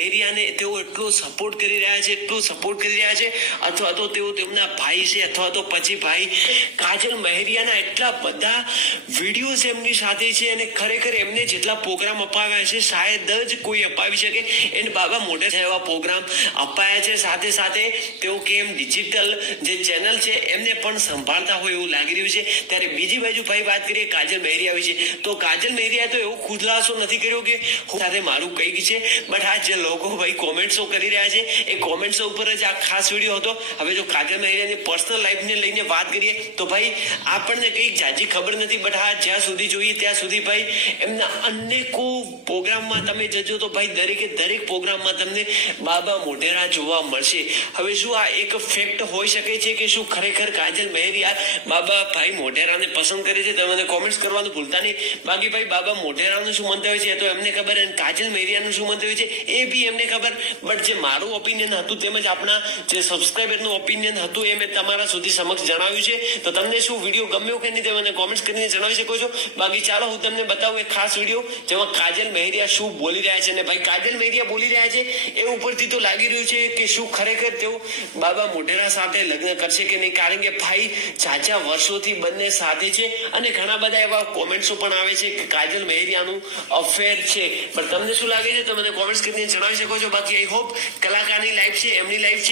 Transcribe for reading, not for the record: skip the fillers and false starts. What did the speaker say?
મહેરિયાને તેઓ એટલો સપોર્ટ કરી રહ્યા છે, અથવા તો તેઓ તેમના ભાઈ છે, અથવા તો પછી ભાઈ કાજલ મહેરિયાના એટલા બધા વિડીયોઝ એમની સાથે છે અને ખરેખર એમને જેટલા પ્રોગ્રામ અપાવ્યા છે શાયદ જ કોઈ અપાવી શકે એને બાબા મોઢેરા એવા પ્રોગ્રામ અપાયા છે. સાથે સાથે તેઓ કેમ ડિજિટલ જે ચેનલ છે એમને પણ સંભાળતા હોય એવું લાગી રહ્યું છે. ત્યારે બીજી બાજુ ભાઈ વાત કરીએ કાજલ મહેરિયા વિશે, તો કાજલ મહેરિયા તો એવો ખુલાસો નથી કર્યો કે હું સાથે મારું કઈ છે, બટ આ જે લોકો ભાઈ કોમેન્ટ્સો કરી રહ્યા છે એ કોમેન્ટ્સો ઉપર જ આ ખાસ વિડીયો હતો. હવે જો કાજલ મહેરિયાની પર્સનલ લાઈફને લઈને વાત કરીએ તો ભાઈ આપણને કઈ જાજી ખબર નથી, બટ હા જ્યાં સુધી જોઈએ ત્યાં સુધી ભાઈ એમના અનેકો પ્રોગ્રામમાં તમે જજો તો ભાઈ દરેકે દરેક પ્રોગ્રામમાં તમને બાબા મોઢેરા જોવા મળશે. હવે શું આ એક ફેક્ટ હોઈ શકે છે કે શું ખરેખર કાજલ મહેરિયા બાબા ભાઈ મોઢેરાને પસંદ કરે છે? તમે કોમેન્ટ્સ કરવાનું ભૂલતા નહીં. બાકી ભાઈ બાબા મોઢેરાનું શું મંતવ્ય છે તો એમને ખબર, અને કાજલ મહેરિયાનું શું મંતવ્ય છે એ બી એમને ખબર. બટ જે મારું ઓપિનિયન હતું તેમજ આપણા જે સબસ્ક્રાઈબરનું ઓપિનિયન હતું એ મેં તમારા સુધી સમક્ષ જણાવ્યું છે. તો તમને શું વિડીયો ગમ્યો કે નહીં તે મને કોમેન્ટ્સ કરીને જણાવી શકો છો. બાકી ચાલો હું તમને બતાવું એક ખાસ વિડીયો જેમાં કાજલ મહેરિયા શું બોલી રહ્યા છે. અને ભાઈ કાજલ મહેરિયા બોલી રહ્યા છે એ ઉપરથી તો લાગી રહ્યું છે કે શું ખરેખર તેઓ બાબા મોઢેરા સાથે લગ્ન કરશે કે નહીં, કારણ કે ભાઈ ઝાઝા વર્ષોથી બંને સાથે છે અને ઘણા બધા એવા કોમેન્ટ્સો પણ આવે છે કે કાજલ મહેરિયાનું અફેર છે. પણ તમને શું લાગે છે તો મને કોમેન્ટ્સ કરીને જણાવી શકો છો. બાકી આઈ હોપ કલાકારની લાઈફ છે, એમની લાઈફ છે,